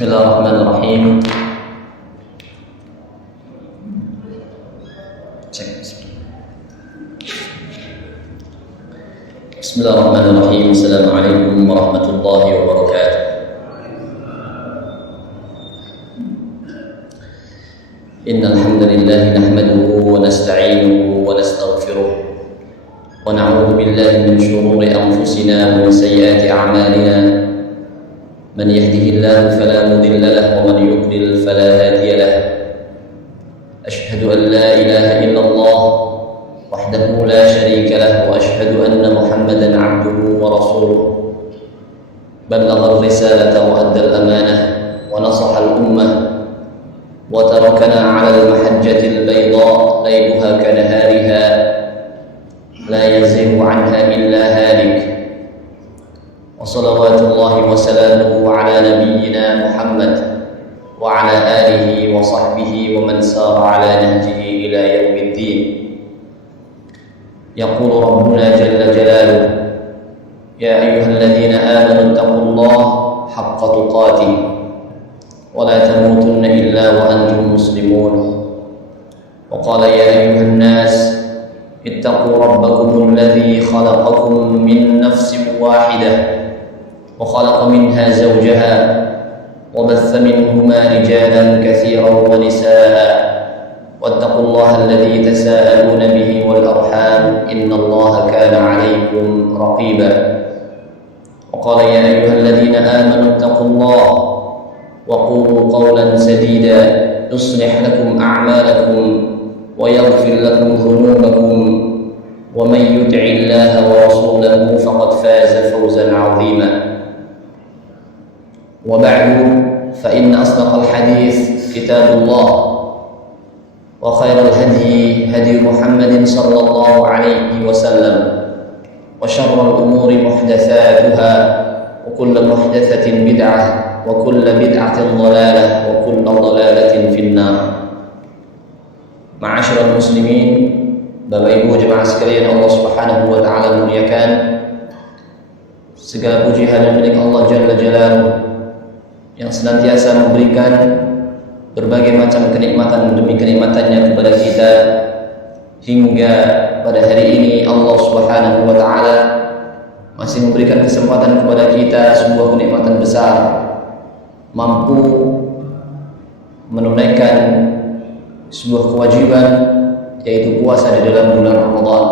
Bismillahirrahmanirrahim. Bismillahirrahmanirrahim. Assalamualaikum warahmatullahi wabarakatuh. Innal hamdalillah nahmaduhu wa nasta'inuhu wa nastaghfiruh wa na'udzu billahi min shururi anfusina wa min sayyiati a'malina. من يهده الله فلا مضل له ومن يضلل فلا هادي له أشهد أن لا إله إلا الله وحده لا شريك له وأشهد أن محمدا عبده ورسوله بلغ الرسالة وأدى الأمانة ونصح الأمة وتركنا على المحجة البيضاء ليلها كنهارها لا يزيغ عنها إلا هالك وصلوات الله وسلامه على نبينا محمد وعلى آله وصحبه ومن سار على نهجه إلى يوم الدين. يقول ربنا جل جلاله: يا أيها الذين آمنوا اتقوا الله حق تقاته ولا تموتن إلا وأنتم مسلمون. وقال: يا أيها الناس اتقوا ربكم الذي خلقكم من نفس واحدة وخلق منها زوجها وبث منهما رجالا كثيرا ونساء واتقوا الله الذي تساءلون به والأرحام إن الله كان عليكم رقيبا. وقال: يا أيها الذين آمنوا اتقوا الله وقولوا قولا سديدا يصلح لكم أعمالكم ويغفر لكم ذنوبكم ومن يطع الله ورسوله فقد فاز فوزا عظيما. وبعد فإن أصدق الحديث كتاب الله وخير الهدي هدي محمد صلى الله عليه وسلم وشر الأمور محدثاتها وكل محدثة بدعة وكل بدعة ضلالة وكل ضلالة في النار. Ma'asyiral muslimin, Bapak Ibu jemaah sekalian Allah Subhanahu wa taala muliakan. Segala puji hanya milik Allah Jalla Jalaluhu yang senantiasa memberikan berbagai macam kenikmatan demi kenikmatannya kepada kita, hingga pada hari ini Allah Subhanahu wa taala masih memberikan kesempatan kepada kita sebuah kenikmatan besar, mampu menunaikan sebuah kewajiban, yaitu puasa di dalam bulan Ramadan,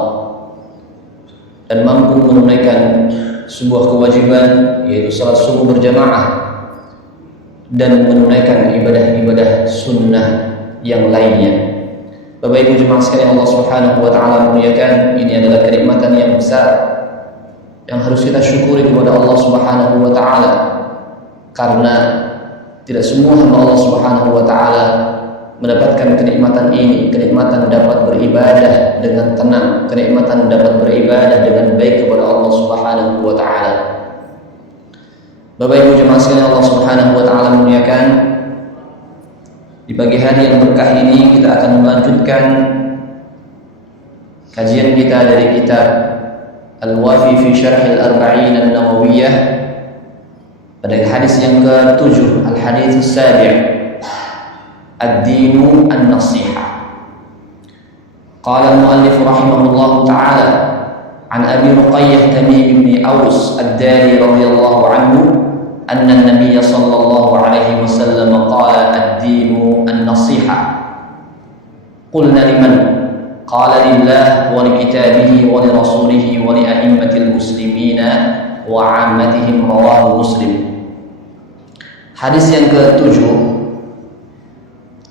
dan mampu menunaikan sebuah kewajiban, yaitu salat subuh berjamaah, dan menunaikan ibadah-ibadah sunnah yang lainnya. Bapak Ibu jemaah sekalian Allah Subhanahu wa taala muliakan, ini adalah kenikmatan yang besar yang harus kita syukuri kepada Allah Subhanahu wa taala, karena tidak semua hamba Allah Subhanahu wa taala mendapatkan kenikmatan ini, kenikmatan dapat beribadah dengan tenang, kenikmatan dapat beribadah dengan baik kepada Allah Subhanahu wa taala. Bapak Ibu jemaah sekalian Allah Subhanahu wa taala muliakan, di pagi hari yang berkah ini kita akan melanjutkan kajian kita dari kitab Al-Wafi fi Syarh Al-Arba'in An-Nawawiyah pada hadis yang ke-7, Al-Hadits As-Sabi', Ad-Dinu An-Nasihah. Qala al-muallif rahimahullahu ta'ala an Abi Ruqayyah Tamim bin Aus Ad-Dari radhiyallahu anhu anna an-nabiy sallallahu alaihi wasallam qala ad-dinu an-nasihah. Qulna liman? Qala lillah wa li kitabihi wa li rasulihi wa li a'immatil muslimina wa 'ammatihim, rawahu Muslim. Hadis yang ke-7,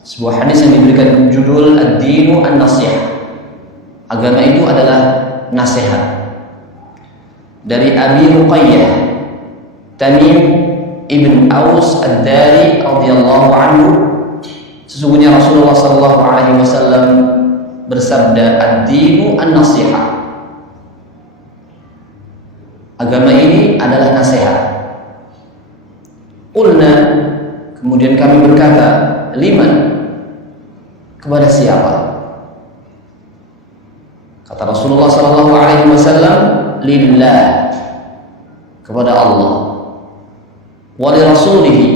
sebuah hadis yang diberikan judul ad-dinu an-nasihah. Agama itu adalah nasihat. Dari Abi Ruqayyah Tamim ibn Aus Ad-Dari radhiyallahu anhu, sesungguhnya Rasulullah sallallahu alaihi wasallam bersabda, ad-dinu an-nasihah. Agama ini adalah nasihat. Qulna, kemudian kami berkata, liman? Kepada siapa? Kata Rasulullah sallallahu alaihi wasallam, lillah, kepada Allah, wa li rasulihi,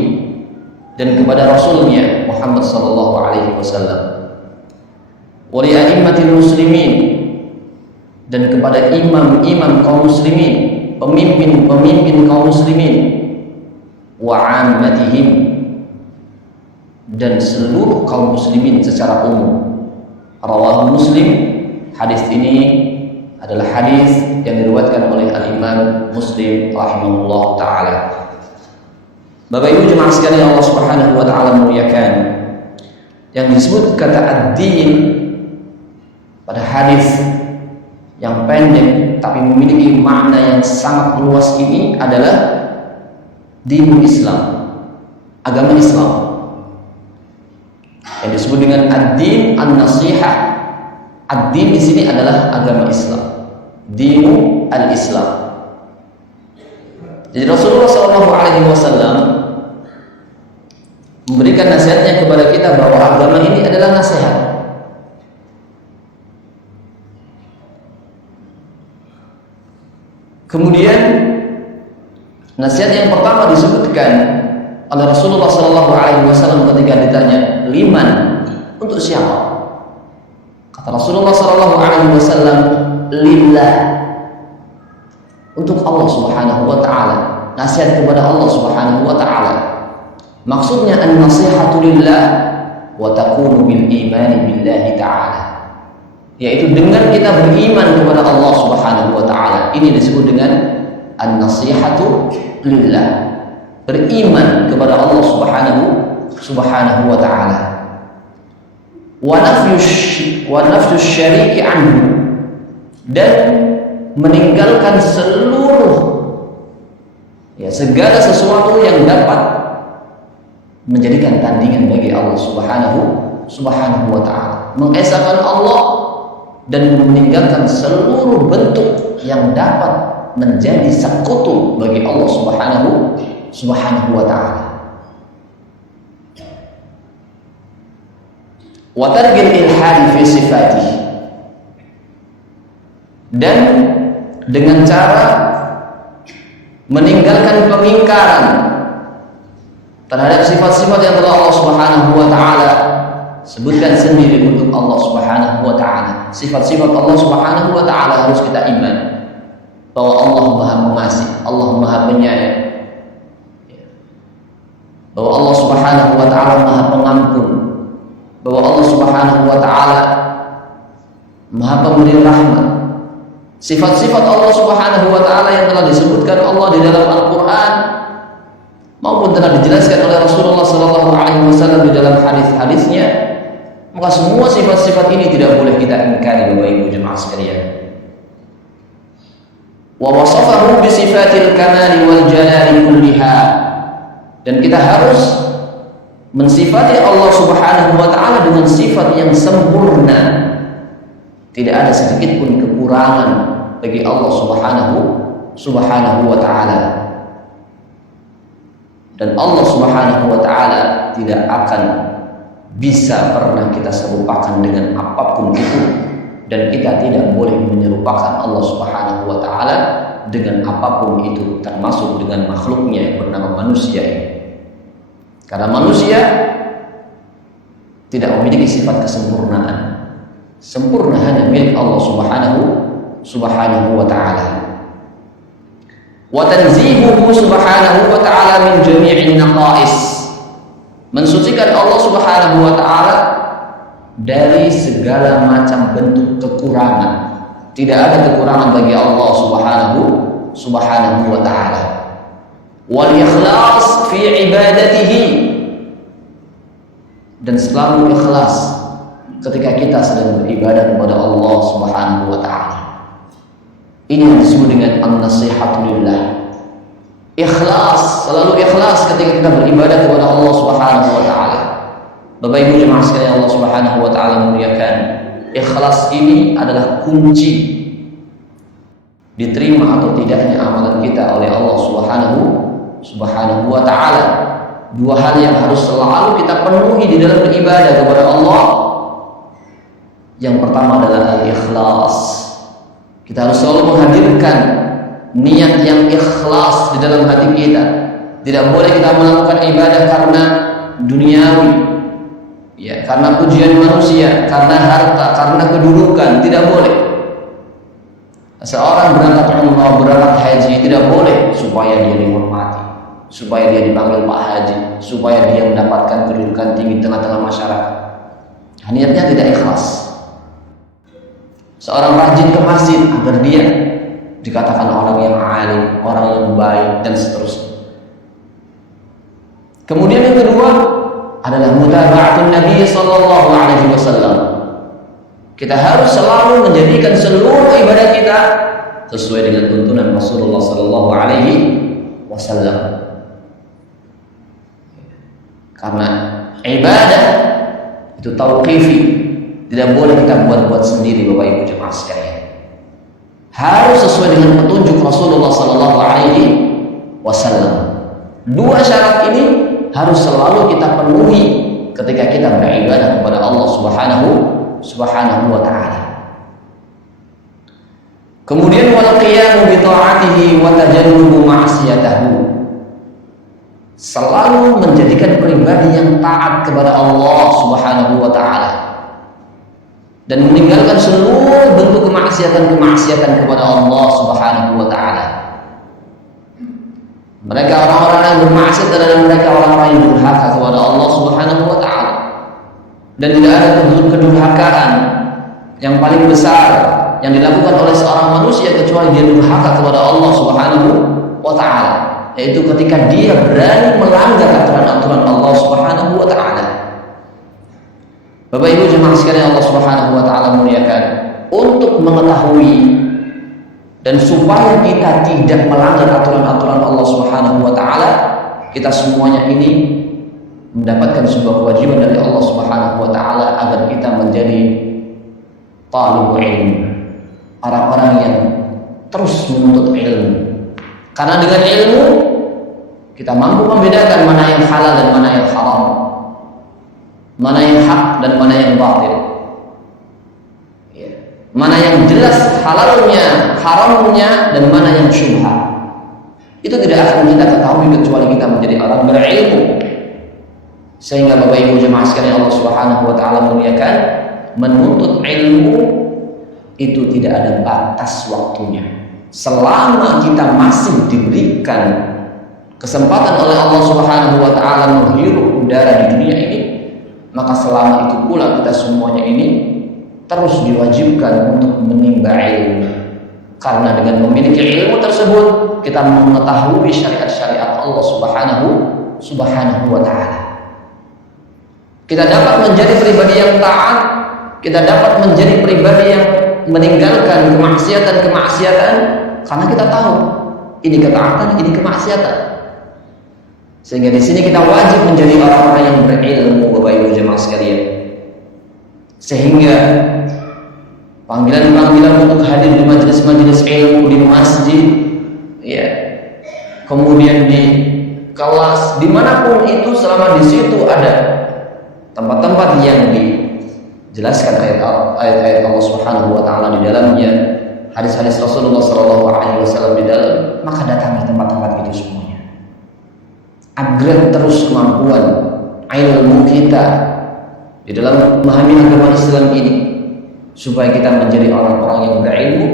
dan kepada Rasulnya Muhammad sallallahu alaihi wasallam, wa li a'immatil muslimin, dan kepada imam-imam kaum muslimin, pemimpin-pemimpin kaum muslimin, wa 'ammatihim, dan seluruh kaum muslimin secara umum. Rawahu Muslim. Hadis ini adalah hadis yang diriwayatkan oleh Al-Imam Muslim rahimahullah taala. Bapak Ibu jemaah sekalian Allah Subhanahu wa taala muliakan, yang disebut kata ad-din pada hadis yang pendek tapi memiliki makna yang sangat luas ini adalah dinul Islam, agama Islam. Yang disebut dengan ad-din an-nasihah. Ad-din di sini adalah agama Islam, dinu al-Islam. Jadi Rasulullah SAW memberikan nasihatnya kepada kita bahwa agama ini adalah nasihat. Kemudian nasihat yang pertama disebutkan oleh Rasulullah SAW ketika ditanya, liman, untuk siapa? Kata Rasulullah SAW, lillah, untuk Allah Subhanahu wa taala. Nasihat kepada Allah Subhanahu wa taala. Maksudnya an-nasihatu lillah wa takunu bil imani billahi ta'ala, yaitu dengan kita beriman kepada Allah Subhanahu wa taala. Ini disebut dengan an-nasihatu lillah, beriman kepada Allah Subhanahu wa taala. Wa nafyu syari'i anhu, dan meninggalkan seluruh segala sesuatu yang dapat menjadikan tandingan bagi Allah Subhanahu wa taala, mengesahkan Allah dan meninggalkan seluruh bentuk yang dapat menjadi sekutu bagi Allah Subhanahu wa taala. Wa tarkil ilhadi fi sifatihi, dan dengan cara meninggalkan pengingkaran terhadap sifat-sifat yang telah Allah Subhanahu wa taala sebutkan sendiri untuk Allah Subhanahu wa taala. Sifat-sifat Allah Subhanahu wa taala harus kita iman bahwa Allah Maha Pengasih, Allah Maha Penyayang, bahwa Allah Subhanahu wa taala Maha Pengampun, bahwa Allah Subhanahu wa taala Maha Pemberi rahmat. Sifat-sifat Allah Subhanahu wa taala yang telah disebutkan Allah di dalam Al-Qur'an maupun telah dijelaskan oleh Rasulullah sallallahu alaihi wasallam di dalam hadis-hadisnya, maka semua sifat-sifat ini tidak boleh kita ingkari Bapak Ibu jemaah sekalian. Wa wasafahu bi sifatil kamali wal jalali kulliha, dan kita harus mensifati Allah Subhanahu wa taala dengan sifat yang sempurna. Tidak ada sedikit pun kekurangan bagi Allah Subhanahu wa taala. Dan Allah Subhanahu wa taala tidak akan bisa pernah kita serupakan dengan apapun itu, dan kita tidak boleh menyerupakan Allah Subhanahu wa taala dengan apapun itu, termasuk dengan makhluknya yang bernama manusia ini. Karena manusia tidak memiliki sifat kesempurnaan. Sempurna hanya milik Allah Subhanahu wa ta'ala. Wa tanzihuhu subhanahu wa ta'ala min jami'in naqais, mensucikan Allah Subhanahu wa ta'ala dari segala macam bentuk kekurangan. Tidak ada kekurangan bagi Allah Subhanahu wa ta'ala. Wal ikhlas fi ibadatihi, dan selalu ikhlas ketika kita sedang beribadah kepada Allah Subhanahu wa ta'ala. Ini yang disebut dengan an-nasihatu lillah. Ikhlas, selalu ikhlas ketika kita beribadah kepada Allah Subhanahu wa ta'ala. Bapak Ibu jemaah sekalian Allah Subhanahu wa ta'ala muliakan, ikhlas ini adalah kunci diterima atau tidaknya amalan kita oleh Allah Subhanahu wa ta'ala. Dua hal yang harus selalu kita penuhi di dalam beribadah kepada Allah. Yang pertama adalah al-ikhlas. Kita harus selalu menghadirkan niat yang ikhlas di dalam hati kita. Tidak boleh kita melakukan ibadah karena duniawi, ya, karena pujian manusia, karena harta, karena kedudukan, tidak boleh. Seorang berangkat umrah, berangkat haji tidak boleh supaya dia dihormati, supaya dia dipanggil Pak Haji, supaya dia mendapatkan kedudukan tinggi di tengah-tengah masyarakat. Niatnya tidak ikhlas. Seorang rajin ke masjid agar dia dikatakan orang yang alim, orang yang baik, dan seterusnya. Kemudian yang kedua adalah mutaba'atun Nabi sallallahu alaihi wasallam. Kita harus selalu menjadikan seluruh ibadah kita sesuai dengan tuntunan Rasulullah sallallahu alaihi wasallam. Karena ibadah itu tauqifi, tidak boleh kita buat-buat sendiri, Bapak Ibu jemaah sekalian. Harus sesuai dengan petunjuk Rasulullah sallallahu alaihi wasallam. Dua syarat ini harus selalu kita penuhi ketika kita beribadah kepada Allah Subhanahu wa ta'ala. Kemudian wal qiyamu bi ta'atihi wa tajannubu ma'siyatahu. Selalu menjadikan pribadi yang taat kepada Allah Subhanahu wa ta'ala dan meninggalkan seluruh bentuk kemaksiatan kepada Allah Subhanahu wa ta'ala. Mereka orang-orang yang bermaksiat adalah mereka orang-orang yang durhaka kepada Allah Subhanahu wa ta'ala. Dan tidak ada kedurhakaan yang paling besar yang dilakukan oleh seorang manusia kecuali dia durhaka kepada Allah Subhanahu wa ta'ala, yaitu ketika dia berani melanggar aturan-aturan Allah Subhanahu wa ta'ala. Bapak Ibu jemaah sekalian Allah Subhanahu wa ta'ala muliakan, untuk mengetahui dan supaya kita tidak melanggar aturan-aturan Allah Subhanahu wa ta'ala, kita semuanya ini mendapatkan sebuah kewajiban dari Allah Subhanahu wa ta'ala agar kita menjadi talibul ilmu, orang-orang yang terus menuntut ilmu. Karena dengan ilmu kita mampu membedakan mana yang halal dan mana yang haram, mana yang hak dan mana yang batil, mana yang jelas halalnya, haramnya, dan mana yang syubhat. Itu tidak akan kita ketahui kecuali kita menjadi orang berilmu. Sehingga Bapak Ibu jemaah sekalian Allah Subhanahu wa ta'ala muliakan, menuntut ilmu itu tidak ada batas waktunya. Selama kita masih diberikan kesempatan oleh Allah Subhanahu wa ta'ala menghirup udara di dunia ini, maka selama itu pula kita semuanya ini terus diwajibkan untuk menimba ilmu. Karena dengan memiliki ilmu tersebut kita mengetahui syariat-syariat Allah Subhanahu wa ta'ala. Kita dapat menjadi pribadi yang taat, kita dapat menjadi pribadi yang meninggalkan kemaksiatan karena kita tahu ini ketaatan, ini kemaksiatan. Sehingga di sini kita wajib menjadi orang-orang yang berilmu, Bapak Ibu jemaah sekalian. Sehingga panggilan-panggilan untuk hadir di majelis-majelis ilmu di masjid, ya, kemudian di kelas, dimanapun itu, selama di situ ada tempat-tempat yang dijelaskan ayat-ayat Allah Subhanahu wa ta'ala di dalamnya, hadis-hadis Rasulullah sallallahu alaihi wasallam di dalam, maka datangi tempat-tempat itu semuanya. Upgrade terus kemampuan ilmu kita di dalam memahami agama Islam ini, supaya kita menjadi orang-orang yang berilmu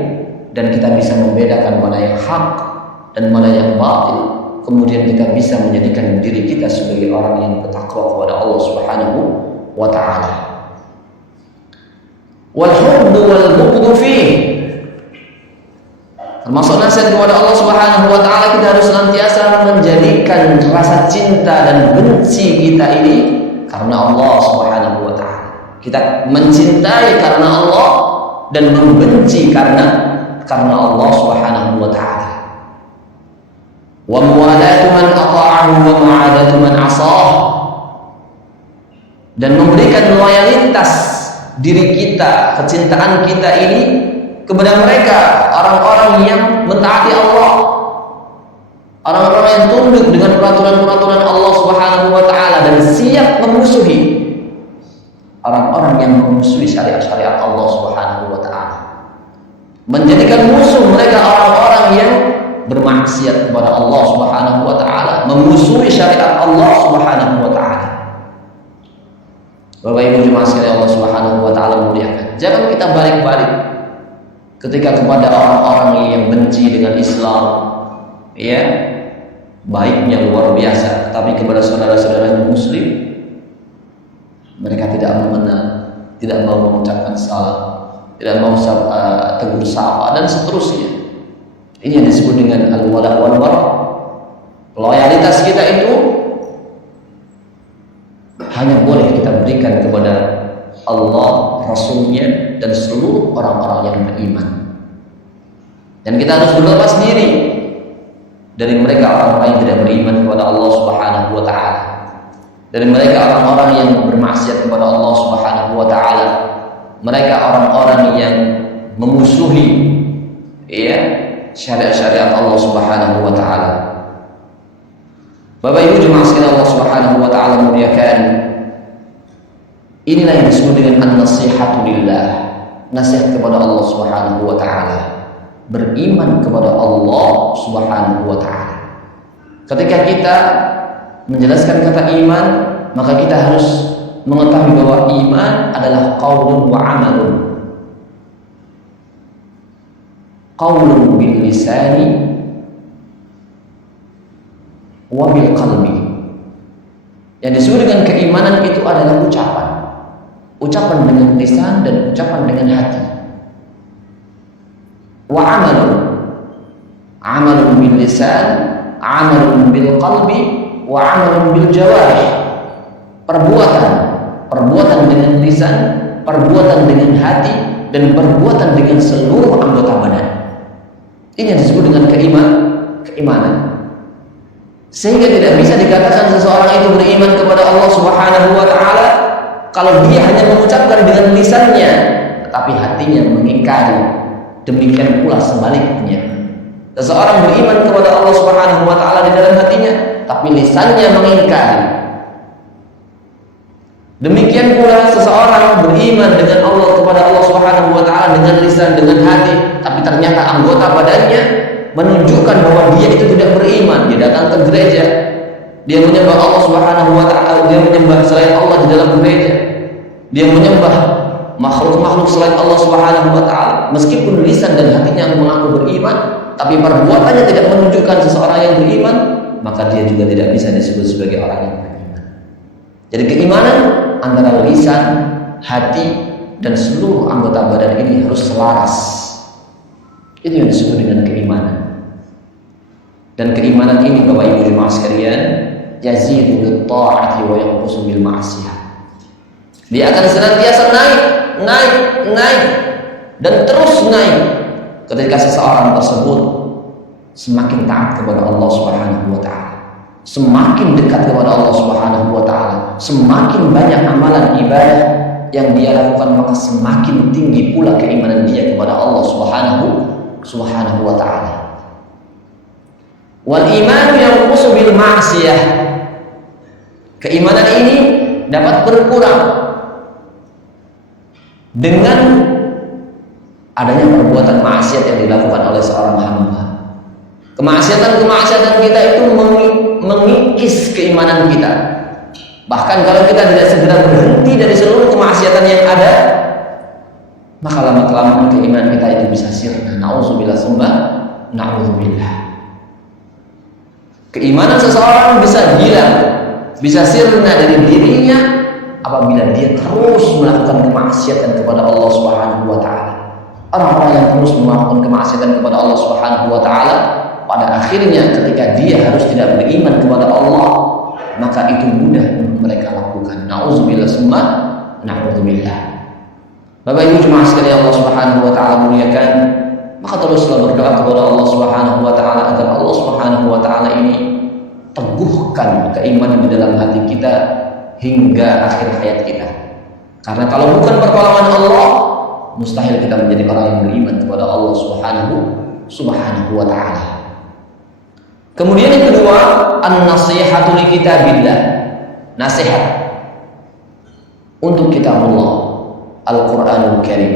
dan kita bisa membedakan mana yang hak dan mana yang batil. Kemudian kita bisa menjadikan diri kita sebagai orang yang bertakwa kepada Allah Subhanahu wa ta'ala. Wal hubbu wal bughdu fihi, termasuk nasihat kepada Allah Subhanahu wa ta'ala, kita harus senantiasa menjadikan rasa cinta dan benci kita ini karena Allah Subhanahu wa ta'ala. Kita mencintai karena Allah dan membenci karena Allah Subhanahu wa ta'ala. Wa muwalatu man ata'ahu wa mu'adatu man 'asah, dan memberikan loyalitas diri kita, kecintaan kita ini kepada mereka, orang-orang yang mentaati Allah, orang-orang yang tunduk dengan peraturan-peraturan Allah Subhanahu wa ta'ala dan siap memusuhi orang-orang yang memusuhi syariat-syariat Allah Subhanahu wa ta'ala. Menjadikan musuh mereka orang-orang yang bermaksiat kepada Allah Subhanahu wa ta'ala, memusuhi syariat Allah Subhanahu wa ta'ala. Bapak Ibu jemaah sekalian Allah Subhanahu wa taala muliakan. Jangan kita balik-balik ketika kepada orang-orang yang benci dengan Islam, ya, baiknya luar biasa, tapi kepada saudara-saudara muslim mereka tidak mengenal, tidak mau mengucapkan salam, tidak mau tegur sapa dan seterusnya. Ini yang disebut dengan al-wala wal bara. Loyalitas kita itu hanya boleh kita berikan kepada Allah, Rasulnya, dan seluruh orang-orang yang beriman. Dan kita harus berlepas diri dari mereka orang-orang yang tidak beriman kepada Allah Subhanahu wa taala, dari mereka orang-orang yang bermaksiat kepada Allah Subhanahu wa taala, mereka orang-orang yang memusuhi, ya, syariat-syariat Allah Subhanahu wa taala. Bapak Ibu jemaah sekalian Allah Subhanahu wa taala muliakan, inilah yang disebut dengan an-nasihatu lillah, nasihat kepada Allah Subhanahu wa taala, beriman kepada Allah Subhanahu wa taala. Ketika kita menjelaskan kata iman, maka kita harus mengetahui bahwa iman adalah qaulun wa amalun. Qaulun bil lisani wa bil qalbi. Yang disebut dengan keimanan itu adalah ucapan. Ucapan dengan lisan dan ucapan dengan hati. Wa amalun. Amalun bil lisan, amalun bil qalbi, wa amalun bil jawarih. Perbuatan dengan lisan, perbuatan dengan hati, dan perbuatan dengan seluruh anggota badan. Ini yang disebut dengan keimanan. Sehingga tidak bisa dikatakan seseorang itu beriman kepada Allah Subhanahu wa taala kalau dia hanya mengucapkan dengan lisannya tetapi hatinya mengingkari. Demikian pula sebaliknya. Seseorang beriman kepada Allah Subhanahu wa taala di dalam hatinya tapi lisannya mengingkari. Demikian pula seseorang beriman dengan Allah kepada Allah Subhanahu wa taala dengan lisan, dengan hati, tapi ternyata anggota badannya menunjukkan bahwa dia itu tidak beriman. Dia datang ke gereja, dia menyembah Allah Subhanahu wa taala, dia menyembah selain Allah di dalam gereja, dia menyembah makhluk-makhluk selain Allah Subhanahu wa taala. Meskipun lisan dan hatinya mengaku beriman, tapi perbuatannya tidak menunjukkan seseorang yang beriman, maka dia juga tidak bisa disebut sebagai orang yang beriman. Jadi keimanan antara lisan, hati, dan seluruh anggota badan ini harus selaras. Itu yang disebut dengan keimanan. Dan keimanan ini Bapak Ibu jemaah sekalian, yazidu bil ta'ati wa yanqusu bil ma'siyah. Dia akan senantiasa naik dan terus naik ketika seseorang tersebut semakin taat kepada Allah Subhanahu wa taala, semakin dekat kepada Allah Subhanahu wa taala, semakin banyak amalan ibadah yang dia lakukan, maka semakin tinggi pula keimanan dia kepada Allah Subhanahu wa taala. Wal iman yanqusu bil ma'siyah. Keimanan ini dapat berkurang dengan adanya perbuatan maksiat yang dilakukan oleh seorang hamba. Kemaksiatan kita itu mengikis keimanan kita. Bahkan kalau kita tidak segera berhenti dari seluruh kemaksiatan yang ada, maka lama-kelamaan keimanan kita itu bisa sirna. Nauzubillah summa nauzubillah. Keimanan seseorang bisa hilang, bisa sirna dari dirinya apabila dia terus melakukan kemaksiatan kepada Allah Subhanahu wa taala. Orang-orang yang terus melakukan kemaksiatan kepada Allah Subhanahu wa taala, pada akhirnya ketika dia harus tidak beriman kepada Allah, maka itu mudah mereka lakukan. Nauzubillah summa nauzubillah. Bapak Ibu jemaah sekalian Allah Subhanahu wa taala muliakan, maka teruslah berdoa kepada Allah Subhanahu wa taala agar Allah Subhanahu wa taala ini teguhkan keimanan di dalam hati kita hingga akhir hayat kita. Karena kalau bukan pertolongan Allah, mustahil kita menjadi orang yang beriman kepada Allah Subhanahu wa taala. Kemudian yang kedua, an-nasihatu li kitabillah. Nasihat untuk kitabullah, Al-Qur'anul Karim.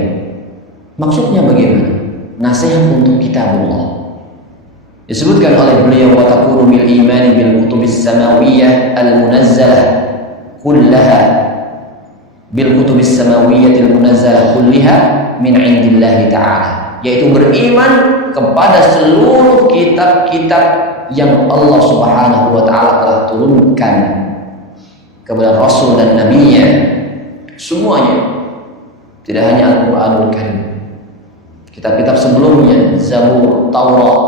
Maksudnya bagaimana? Nasihat untuk kitabullah. Disebutkan oleh beliau, wa takunu bil imani bil kutubis samawiyah al-munazzalah kullaha bil kutubis samawiyyatil munazzalah kulliha min indillahi ta'ala, yaitu beriman kepada seluruh kitab-kitab yang Allah Subhanahu wa taala telah turunkan kepada Rasul dan Nabi-Nya, semuanya, tidak hanya Al-Qur'anul Karim. Kitab-kitab sebelumnya, Zabur, Taurat,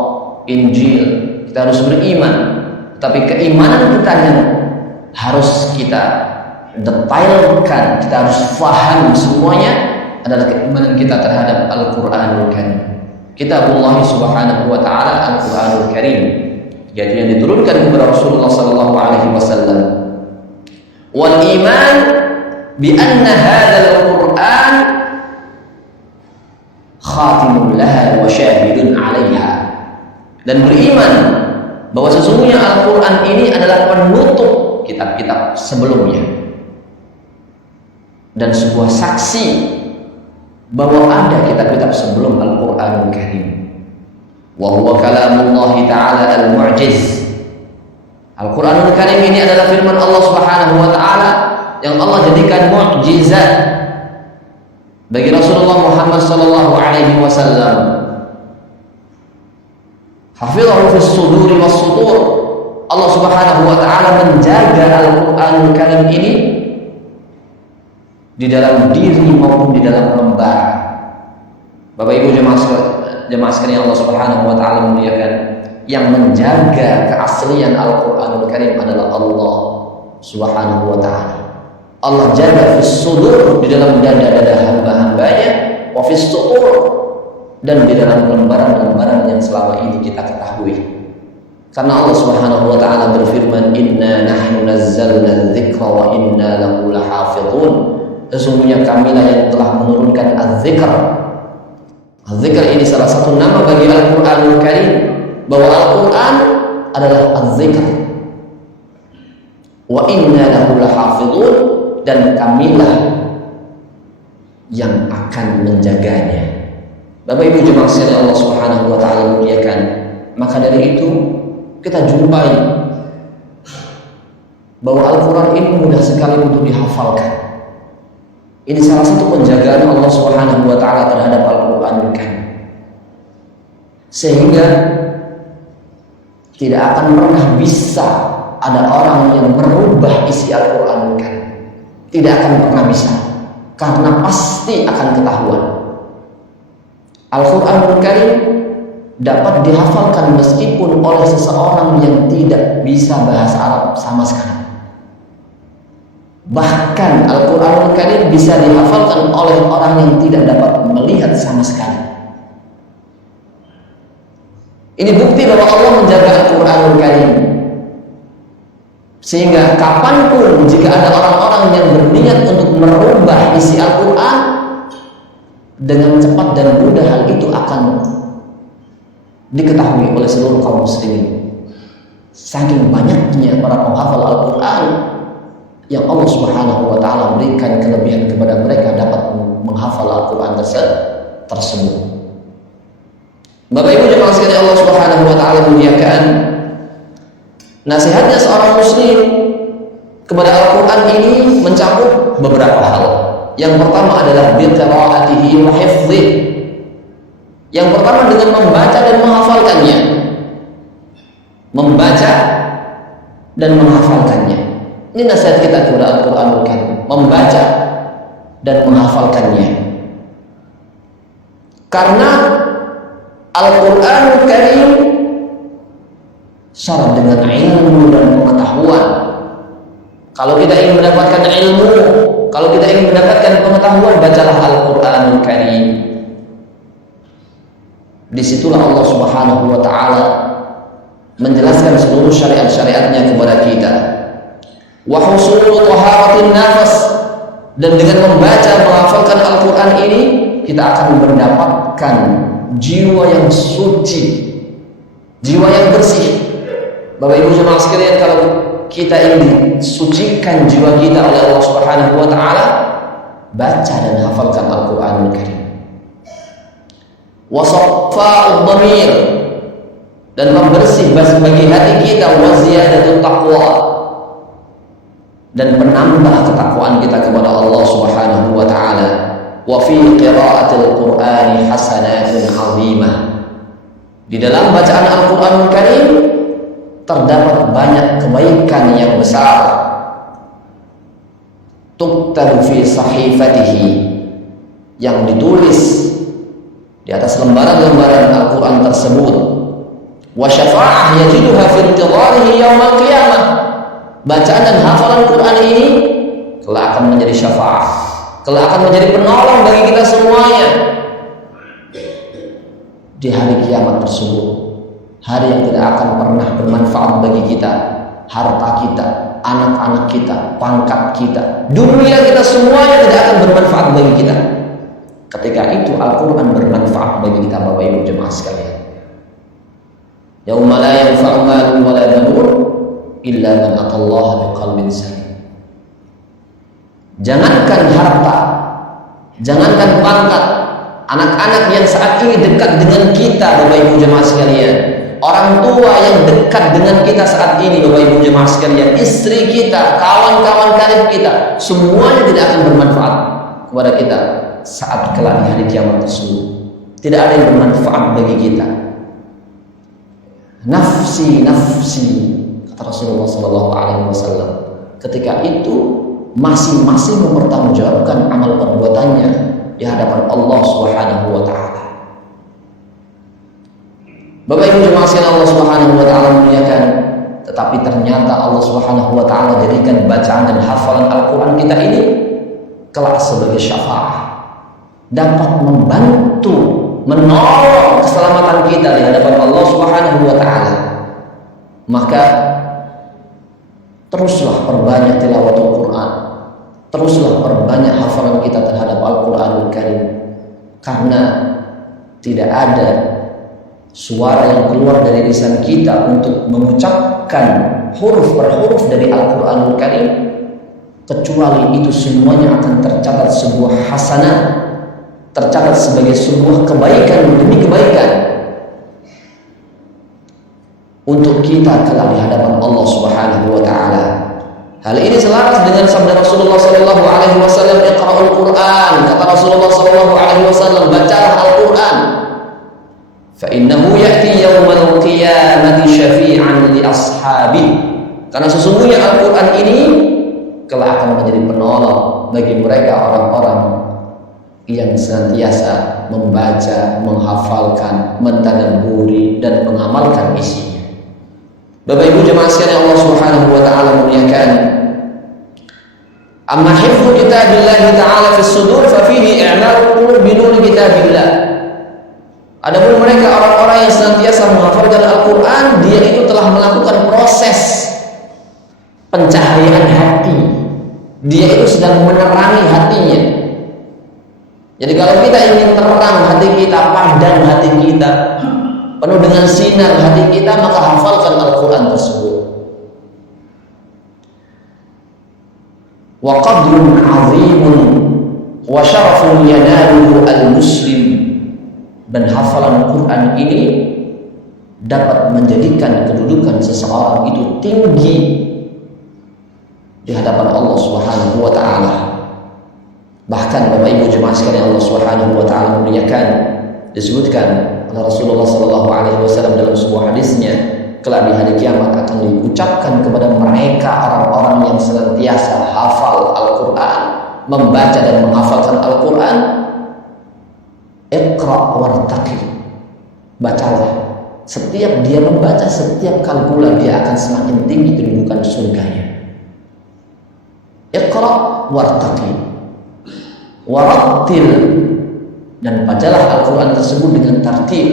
Injil, kita harus beriman. Tapi keimanan kita yang harus kita detailkan, kita harus faham semuanya adalah keimanan kita terhadap Al-Qur'anul Karim. Kitabullah Subhanahu wa taala, Al-Qur'anul Karim, yaitu yang diturunkan kepada Rasulullah sallallahu alaihi wasallam. Wal iman bi anna hadzal Qur'an khatimun laha wa syahidun 'alaiha, dan beriman bahwa sesungguhnya Al-Qur'an ini adalah penutup kitab-kitab sebelumnya dan sebuah saksi bahwa ada kitab-kitab sebelum Al-Qur'anul Karim. Wa huwa kalamullah ta'ala al-mu'jiz. Al-Qur'anul Karim ini adalah firman Allah Subhanahu wa taala yang Allah jadikan mukjizat bagi Rasulullah Muhammad sallallahu alaihi wasallam. Hafizahu fis suduri was sutur. Allah Subhanahu wa taala menjaga Al-Qur'anul Karim ini di dalam diri maupun di dalam lembar. Bapak Ibu jemaah sekalian Allah Subhanahu wa taala memuliakan, yang menjaga keaslian Al-Qur'anul Karim adalah Allah Subhanahu wa taala. Allah jaga fis sudur, di dalam dada-dada hamba-hambanya, wa fis sutur, dan di dalam lembaran-lembaran yang selama ini kita ketahui. Karena Allah Subhanahu wa taala berfirman, "Inna nahnu nazzalna dzikra wa inna lahu lahafizun." Sesungguhnya kamilah yang telah menurunkan az-zikr. Az-zikr ini salah satu nama bagi Al-Qur'anul Karim, bahwa Al-Qur'an adalah az-zikr. Wa inna lahu lahafizun, dan kamilah yang akan menjaganya. Bapak Ibu jemaah sekalian Allah Subhanahu wa taala muliakan, maka dari itu kita jumpai bahwa Al-Qur'an ini mudah sekali untuk dihafalkan. Ini salah satu penjagaan Allah Subhanahu wa taala terhadap Al-Qur'anul Karim, sehingga tidak akan pernah bisa ada orang yang merubah isi Al-Qur'anul Karim. Tidak akan pernah bisa, karena pasti akan ketahuan. Al-Qur'anul Karim dapat dihafalkan meskipun oleh seseorang yang tidak bisa bahasa Arab sama sekali. Bahkan Al-Qur'anul Karim bisa dihafalkan oleh orang yang tidak dapat melihat sama sekali. Ini bukti bahwa Allah menjaga Al-Qur'anul Karim, sehingga kapanpun jika ada orang-orang yang berniat untuk merubah isi Al-Quran, dengan cepat dan mudah hal itu akan diketahui oleh seluruh kaum muslimin. Saking banyaknya para penghafal Al-Quran yang Allah Subhanahu wa taala berikan kelebihan kepada mereka dapat menghafal Al-Quran tersebut. Bapak Ibu jemaah sekalian Allah Subhanahu wa taala muliakan, nasihatnya seorang muslim kepada Al-Quran ini mencakup beberapa hal. Yang pertama adalah biqiraatihi wa hifdhihi. Yang pertama dengan membaca dan menghafalkannya. Membaca dan menghafalkannya. Ini nasihat kita kepada Al-Qur'anul Karim, membaca dan menghafalkannya. Karena Al-Qur'anul Karim syarat dengan ilmu dan pengetahuan. Kalau kita ingin mendapatkan ilmu, kalau kita ingin mendapatkan pengetahuan, bacalah Al-Qur'anul Karim. Disitulah Allah Subhanahu wa ta'ala menjelaskan seluruh syariat-syariatnya kepada kita. Wa husulu taharatin nafas, dan dengan membaca menghafalkan Al-Quran ini kita akan mendapatkan jiwa yang suci, jiwa yang bersih. Bapak Ibu jemaah sekalian, kalau kita ingin disucikan jiwa kita oleh Allah Subhanahu wa ta'ala, baca dan hafalkan Al-Qur'anul Karim. Wa saffa'ud dhamir, dan membersih bagi hati kita, wa ziyadatut taqwa, dan penambah ketakwaan kita kepada Allah Subhanahu wa taala. Wa fi qira'atil Qur'ani hasanatun 'azimah. Di dalam bacaan Al-Qur'anul Karim terdapat banyak kebaikan yang besar. Tuktabu fi sahifatihi, yang ditulis di atas lembaran-lembaran Al-Quran tersebut. Wa syafa'ah yajiduha fi intidharihi yaumal qiyamah. Bacaan dan hafalan Quran ini kelak akan menjadi syafa'ah, kelak akan menjadi penolong bagi kita semuanya di hari kiamat tersebut, hari yang tidak akan pernah bermanfaat bagi kita, harta kita, anak-anak kita, pangkat kita, dunia kita, semuanya tidak akan bermanfaat bagi kita. Ketika itu Al-Quran bermanfaat bagi kita, Bapak Ibu jemaah sekalian. Yauma la yanfa'u malun wa la banun illa man atallaha biqalbin salim. Jangankan harta, jangankan pangkat, anak-anak yang saat ini dekat dengan kita, Bapak Ibu jemaah sekalian, orang tua yang dekat dengan kita saat ini, Bapak Ibu jemaah sekalian, istri kita, kawan-kawan karib kita, semuanya tidak akan bermanfaat kepada kita saat kelak di hari kiamat tersebut. Tidak ada yang bermanfaat bagi kita. Nafsi, nafsi, kata Rasulullah SAW. Ketika itu masing-masing mempertanggungjawabkan amal perbuatannya di hadapan Allah Subhanahu wa taala. Bapak Ibu jemaah sekalian, Allah Subhanahu wa taala memuliakan, tetapi ternyata Allah Subhanahu wa taala jadikan bacaan dan hafalan Al-Qur'an kita ini kelak sebagai syafaat, dapat membantu, menolong keselamatan kita di hadapan Allah Subhanahu wa taala. Maka teruslah perbanyak tilawatul Quran, teruslah perbanyak hafalan kita terhadap Al-Qur'anul Karim, karena tidak ada suara yang keluar dari lisan kita untuk mengucapkan huruf per huruf dari Al-Qur'anul Karim kecuali itu semuanya akan tercatat sebuah hasanah, tercatat sebagai sebuah kebaikan demi kebaikan untuk kita kelak di hadapan Allah Subhanahu wa taala. Hal ini selaras dengan sabda Rasulullah sallallahu alaihi wasallam, "Iqra'ul Qur'an." Kata Rasulullah sallallahu alaihi wasallam, bacalah Al-Qur'an. Fa innahu ya'ti yaumal qiyamati syafi'an li ashabi. Karena sesungguhnya Al-Qur'an ini kelak akan menjadi penolong bagi mereka orang-orang yang senantiasa membaca, menghafalkan, mentadabburi dan mengamalkan isinya. Bapak Ibu jemaah sekalian, Allah Subhanahu wa taala muliakan. Amma hifdzu kitabillah ta'ala fi sudur fa fihi i'maru qulub bi nur kitabillah. Adapun mereka orang-orang yang senantiasa menghafalkan Al-Qur'an, dia itu telah melakukan proses pencahayaan hati. Dia itu sedang menerangi hatinya. Jadi kalau kita ingin terang hati kita, padam hati kita, penuh dengan sinar hati kita, maka hafalkan Al-Quran tersebut. Wa qadrun 'azimun wa syarafun yanaluhu al-muslim. Dan hafalan Quran ini dapat menjadikan kedudukan seseorang itu tinggi di hadapan Allah Subhanahu wa taala. Bahkan Bapak Ibu jemaah sekalian, Allah Subhanahu wa taala memuliakan, disebutkan oleh Rasulullah sallallahu alaihi wasallam dalam sebuah hadisnya, kelak di hari kiamat akan diucapkan kepada mereka orang-orang yang senantiasa hafal Al-Qur'an, membaca dan menghafalkan Al-Qur'an, Iqra' wartaqi. Bacalah. Setiap dia membaca, setiap kali pula dia akan semakin tinggi kedudukan surganya. Iqra' wartaqi warattil, dan bacalah Al-Quran tersebut dengan tartil,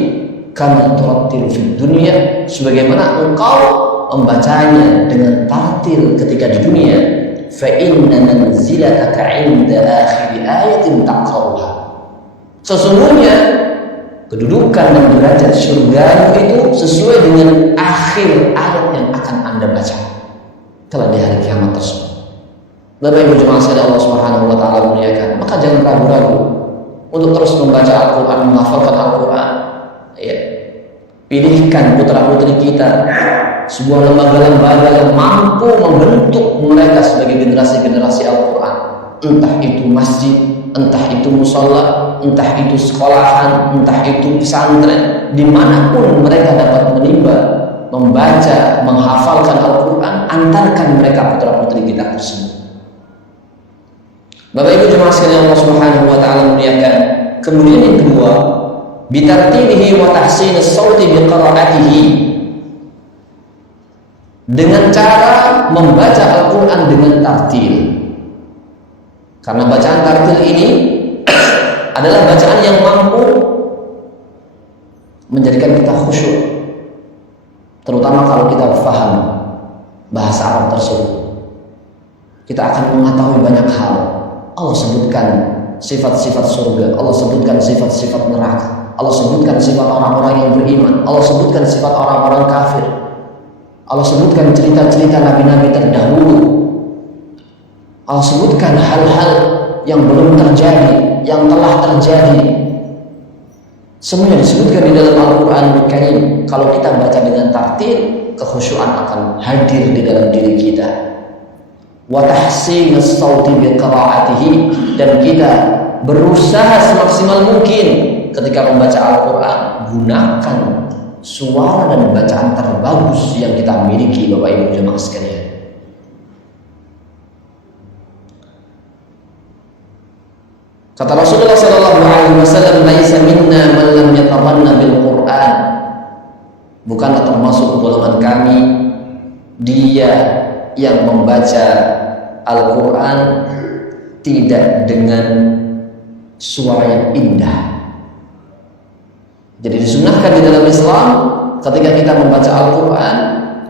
kama turattil fid dunya, sebagaimana engkau membacanya dengan tartil ketika di dunia. Fa inna manzilataka 'inda akhir ayatin taqra'uha. Sesungguhnya kedudukan dan derajat surga itu sesuai dengan akhir ayat yang akan Anda baca telah di hari kiamat tersebut. Bapak Ibu jemaah sekalian, Allah Subhanahu wa taala muliakan, maka jangan ragu-ragu untuk terus membaca Al-Quran, menghafalkan Al-Quran. Ya. Pilihkan putra-putri kita sebuah lembaga-lembaga yang mampu membentuk mereka sebagai generasi-generasi Al-Quran. Entah itu masjid, entah itu musola, entah itu sekolahan, entah itu pesantren, dimanapun mereka dapat menimba, membaca, menghafalkan Al-Quran, antarkan mereka putra-putri kita tersebut. Bapak Ibu jemaah sekalian Allah Subhanahu wa taala muliakan. Kemudian yang kedua, bitartilihi wa tahsinus sauti biqiraatihi, dengan cara membaca Al-Quran dengan tartil. Karena bacaan tartil ini adalah bacaan yang mampu menjadikan kita khusyuk, terutama kalau kita paham bahasa Arab tersebut. Kita akan mengetahui banyak hal. Allah sebutkan sifat-sifat surga, Allah sebutkan sifat-sifat neraka, Allah sebutkan sifat orang-orang yang beriman, Allah sebutkan sifat orang-orang kafir, Allah sebutkan cerita-cerita nabi-nabi terdahulu, Allah sebutkan hal-hal yang belum terjadi, yang telah terjadi. Semuanya disebutkan di dalam Al-Quran Karim. Kalau kita baca dengan tartil, kekhusyuan akan hadir di dalam diri kita. Wa tahsinus sauti biqiraatihi, dan kita berusaha semaksimal mungkin ketika membaca Al-Quran, gunakan suara dan bacaan terbagus yang kita miliki, Bapak Ibu jemaah sekalian. Kata Rasulullah sallallahu alaihi wasallam, "Laisa minna man lam yatamanna bil Qur'an." Bukanlah termasuk golongan kami dia yang membaca Al-Quran tidak dengan suara yang indah. Jadi disunahkan di dalam Islam ketika kita membaca Al-Quran,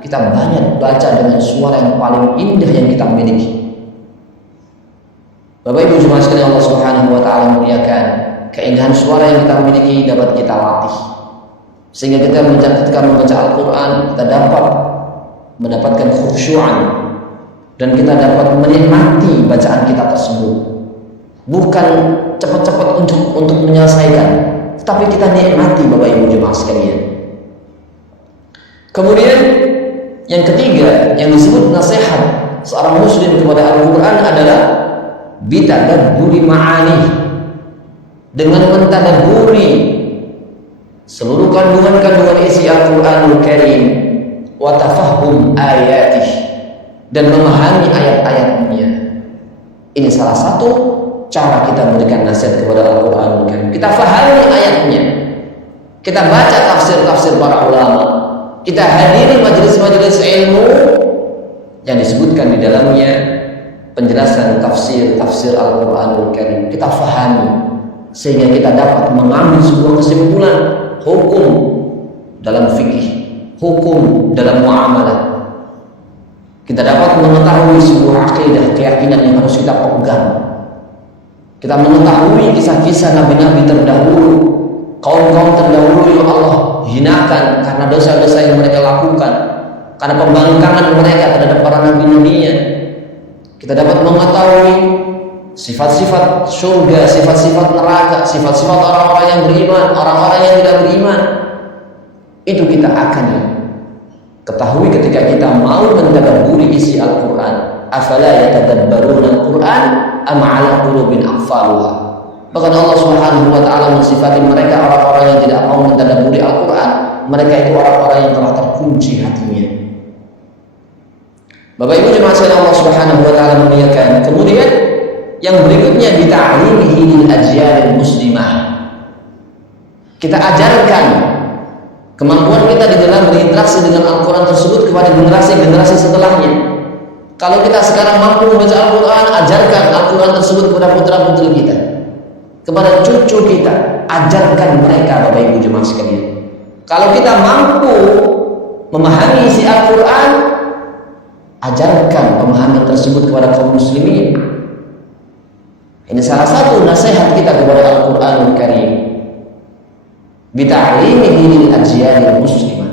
kita banyak baca dengan suara yang paling indah yang kita miliki. Bapak Ibu jemaah sekalian Allah Subhanahu wa taala muliakan, keindahan suara yang kita miliki dapat kita latih, sehingga ketika membaca Al-Quran kita dapat mendapatkan khusyuan dan kita dapat menikmati bacaan kita tersebut. Bukan cepat-cepat untuk menyelesaikan, tetapi kita nikmati, Bapak Ibu jemaah sekalian. Kemudian yang ketiga yang disebut nasihat seorang muslim kepada Al-Quran adalah bitadabburi ma'ani, dengan mentadabburi seluruh kandungan-kandungan isi Al-Quranul Karim, wa tafahhum ayatih, dan memahami ayat-ayatnya. Ini salah satu cara kita memberikan nasihat kepada Al-Quranul Karim. Kita fahami ayatnya, kita baca tafsir-tafsir para ulama, kita hadiri majelis-majelis ilmu yang disebutkan di dalamnya penjelasan tafsir Al-Quranul Karim. Kita fahami sehingga kita dapat mengambil sebuah kesimpulan hukum dalam fikih, hukum dalam muamalah. Kita dapat mengetahui sebuah akidah, keyakinan yang harus kita pegang. Kita mengetahui kisah-kisah nabi-nabi terdahulu, kaum-kaum terdahulu yang Allah hinakan karena dosa-dosa yang mereka lakukan, karena pembangkangan mereka terhadap para nabi-nabinya. Kita dapat mengetahui sifat-sifat surga, sifat-sifat neraka, sifat-sifat orang-orang yang beriman, orang-orang yang tidak beriman. Itu kita akan ketahui ketika kita mau mentadabburi isi Al-Quran. Afala yatadabbaruna Al-Quran am 'ala qulubin aqfaluha. Bahkan Allah Subhanahu wa taala mensifati mereka orang-orang yang tidak mau mentadabburi Al-Quran, mereka itu orang-orang yang telah terkunci hatinya. Bapak Ibu jemaah sekalian Allah Subhanahu wa taala muliakan. Kemudian yang berikutnya bita'limihi lil ajyalil muslimah. Kita ajarkan kemampuan kita di dalam berinteraksi dengan Al-Quran tersebut kepada generasi-generasi setelahnya. Kalau kita sekarang mampu membaca Al-Quran, ajarkan Al-Quran tersebut kepada putra-putri kita, kepada cucu kita, ajarkan mereka, Bapak Ibu jemaah sekalian. Kalau kita mampu memahami isi Al-Quran, ajarkan pemahaman tersebut kepada kaum muslimin. Ini salah satu nasihat kita kepada Al-Quranul Karim. Bita'limihi lil ajyalil muslimah,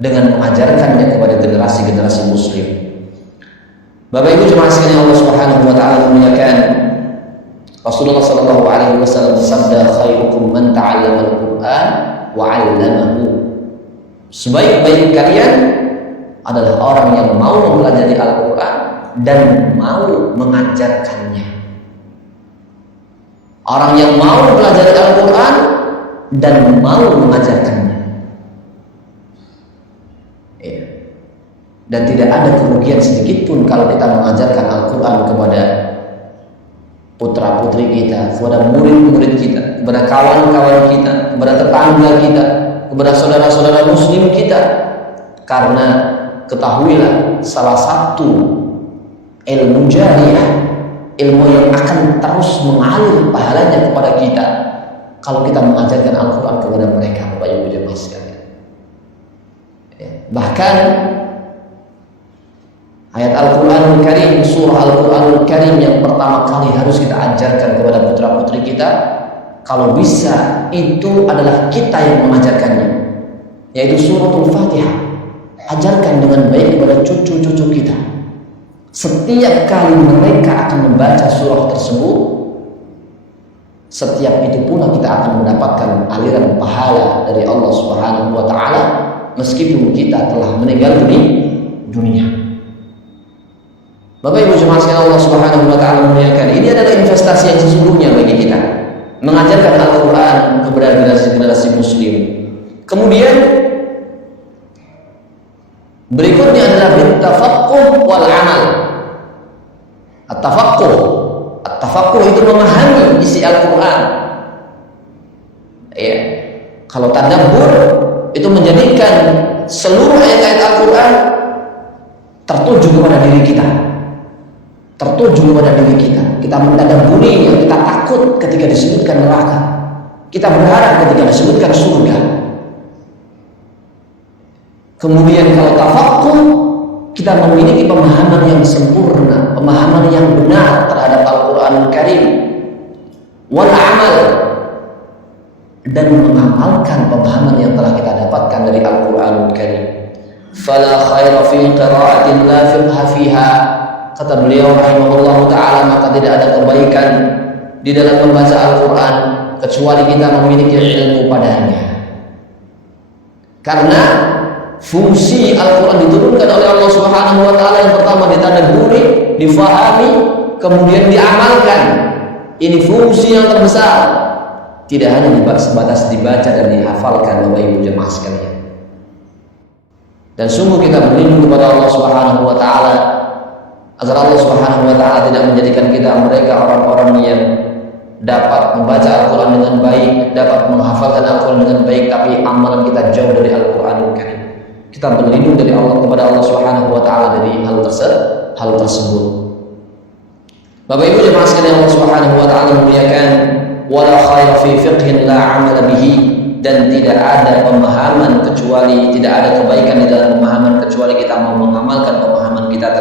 dengan mengajarkannya kepada generasi-generasi muslim. Bapak Ibu jemaah sekalian Allah Subhanahu wa taala muliakan, Rasulullah sallallahu alaihi wasallam bersabda, khairukum man ta'allama al-Qur'an wa 'allamahu. Sebaik-baik kalian adalah orang yang mau mempelajari Al-Quran dan mau mengajarkannya. Orang yang mau mempelajari Al-Quran dan mau mengajarkannya. Ya. Dan tidak ada kerugian sedikit pun kalau kita mengajarkan Al-Quran kepada putra-putri kita, kepada murid-murid kita, kepada kawan-kawan kita, kepada tetangga kita, kepada saudara-saudara muslim kita. Karena ketahuilah, salah satu ilmu jariyah, ilmu yang akan terus mengalir pahalanya kepada kita kalau kita mengajarkan Al-Quran kepada mereka, Bapak Ibu jemaah sekalian. Bahkan ayat Al-Quranul Karim, surah Al-Quranul Karim yang pertama kali harus kita ajarkan kepada putra-putri kita, kalau bisa itu adalah kita yang mengajarkannya, yaitu suratul Fatihah. Ajarkan dengan baik kepada cucu-cucu kita. Setiap kali mereka akan membaca surah tersebut, setiap itu pula kita akan mendapatkan aliran pahala dari Allah Subhanahu wa Ta'ala, meskipun kita telah meninggal dunia. Bapak Ibu jemaah sekalian, Allah Subhanahu wa Ta'ala memuliakan. Ini adalah investasi yang sesungguhnya bagi kita, mengajarkan Al-Quran kepada generasi muslim. Kemudian berikutnya adalah bitafaqquh wal amal. At-tafaqquh itu memahami isi Al-Quran. Ya. Kalau tadabbur itu menjadikan seluruh ayat-ayat Al-Quran tertuju kepada diri kita. Kita mentadabburinya, kita takut ketika disebutkan neraka, kita berharap ketika disebutkan surga. Kemudian kalau tafaqquh, kita memiliki pemahaman yang sempurna, pemahaman yang benar terhadap Al-Quranul Karim. Wal amal, dan mengamalkan pemahaman yang telah kita dapatkan dari Al-Quranul Karim. Fala khaira fi qira'atin la fiqha fiha. Kata beliau rahimahullah ta'ala, maka tidak ada kebaikan di dalam membaca Al-Quran kecuali kita memiliki ilmu padanya. Karena fungsi Al-Quran diturunkan oleh Allah Subhanahu wa Ta'ala yang pertama ditadabburi, difahami, kemudian diamalkan. Ini fungsi yang terbesar. Tidak hanya sebatas dibaca dan dihafalkan, Bapak Ibu jemaah sekalian. Dan sungguh kita berlindung kepada Allah Subhanahu wa Ta'ala agar Allah Subhanahu wa Ta'ala tidak menjadikan kita mereka orang-orang yang dapat membaca Al-Quran dengan baik, dapat menghafalkan Al-Quran dengan baik, tapi amalan kita jauh dari Al-Quranul Karim. Kita berlindung dari Allah kepada Allah Subhanahu wa Ta'ala dari hal tersebut. Bapak Ibu jemaah sekalian, Allah Subhanahu wa Ta'ala memuliakan, wala khaira fi fiqhin la 'amala bihi, dan tidak ada pemahaman kecuali, tidak ada kebaikan di dalam pemahaman kecuali kita mau mengamalkan pemahaman kita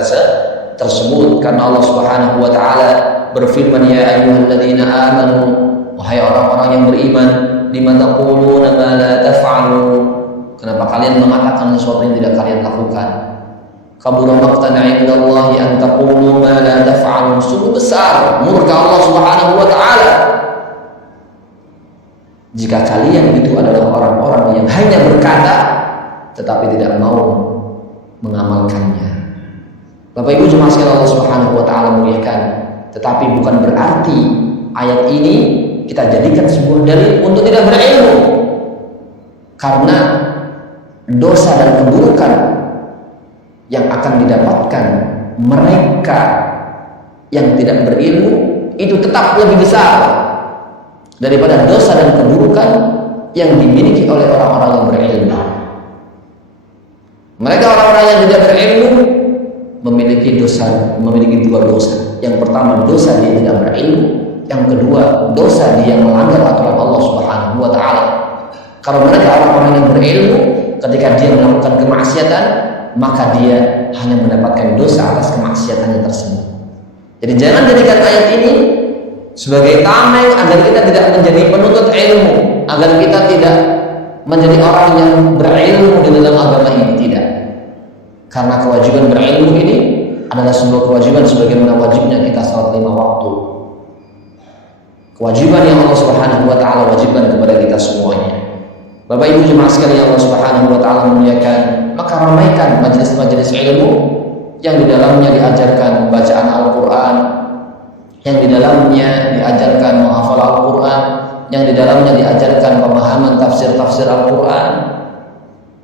tersebut. Karena Allah Subhanahu wa Ta'ala berfirman, ya ayyuhalladzina amanu, wahai orang-orang yang beriman, lima taquluna ma la taf'alun, kenapa kalian mengatakan sesuatu yang tidak kalian lakukan? Kabura maqtan 'indallahi an taqulu ma la taf'alun. Sungguh besar murka Allah Subhanahu wa Ta'ala jika kalian itu adalah orang-orang yang hanya berkata tetapi tidak mau mengamalkannya. Bapak Ibu jemaah sekalian, Allah Subhanahu wa Ta'ala muliakan, tetapi bukan berarti ayat ini kita jadikan sebuah dalil untuk tidak berilmu. Karena dosa dan keburukan yang akan didapatkan mereka yang tidak berilmu itu tetap lebih besar daripada dosa dan keburukan yang dimiliki oleh orang-orang yang berilmu. Mereka orang-orang yang tidak berilmu memiliki dua dosa. Yang pertama, dosa dia tidak berilmu. Yang kedua, dosa dia melanggar aturan Allah Subhanahu wa Ta'ala. Kalau mereka orang-orang yang berilmu, ketika dia melakukan kemaksiatan, maka dia hanya mendapatkan dosa atas kemaksiatannya tersebut. Jadi jangan jadikan ayat ini sebagai tameng agar kita tidak menjadi penuntut ilmu, agar kita tidak menjadi orang yang berilmu di dalam agama ini. Tidak. Karena kewajiban berilmu ini adalah sebuah kewajiban sebagaimana wajibnya kita salat 5 waktu. Kewajiban yang Allah Subhanahu wa Ta'ala wajibkan kepada kita semuanya. Bapak Ibu jemaah sekalian Allah Subhanahu wa taala muliakan, maka ramaikan majelis-majelis ilmu yang di dalamnya diajarkan bacaan Al-Qur'an, yang di dalamnya diajarkan menghafal Al-Qur'an, yang di dalamnya diajarkan pemahaman tafsir-tafsir Al-Qur'an.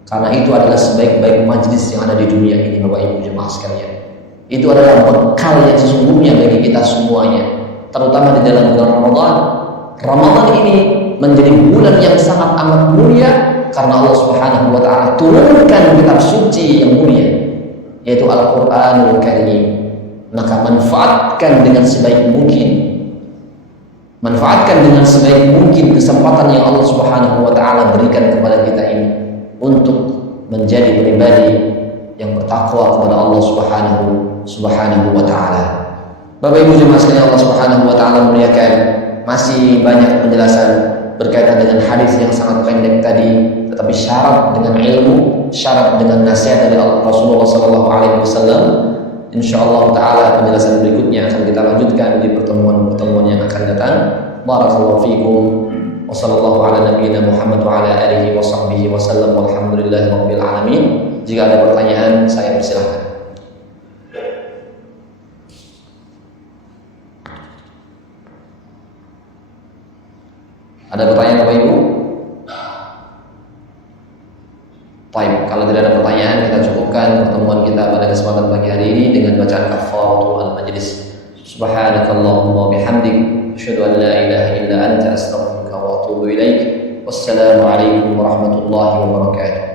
Karena itu adalah sebaik-baik majelis yang ada di dunia ini, Bapak Ibu jemaah sekalian. Itu adalah bekal yang sesungguhnya bagi kita semuanya, terutama di dalam bulan Ramadan. Ramadan ini menjadi bulan yang sangat amat mulia karena Allah Subhanahu wa taala turunkan kitab suci yang mulia, yaitu Al-Qur'anul Karim. Maka manfaatkan dengan sebaik mungkin. Manfaatkan dengan sebaik mungkin kesempatan yang Allah Subhanahu wa taala berikan kepada kita ini untuk menjadi pribadi yang bertakwa kepada Allah Subhanahu wa taala. Bapak Ibu jemaah sekalian Allah Subhanahu wa taala muliakan, masih banyak penjelasan berkaitan dengan hadis yang sangat pendek tadi, tetapi syarat dengan ilmu, syarat dengan nasihat dari Rasulullah sallallahu alaihi wasallam. Insyaallah taala penjelasan berikutnya akan kita lanjutkan di pertemuan-pertemuan yang akan datang. Barakallahu fiikum. Wa sallallahu ala nabiyyina Muhammad wa ala alihi wa sahbihi wa sallam walhamdulillahi rabbil alamin. Jika ada pertanyaan, saya persilahkan. Ada pertanyaan Bapak Ibu? Baik, kalau tidak ada pertanyaan, kita cukupkan pertemuan kita pada kesempatan pagi hari ini dengan bacaan kafaratul majlis. Subhanakallahumma bihamdik, asyhadu an la ilaha illa anta astaghfiruka wa atubu ilaik. Wassalamu alaikum warahmatullahi wabarakatuh.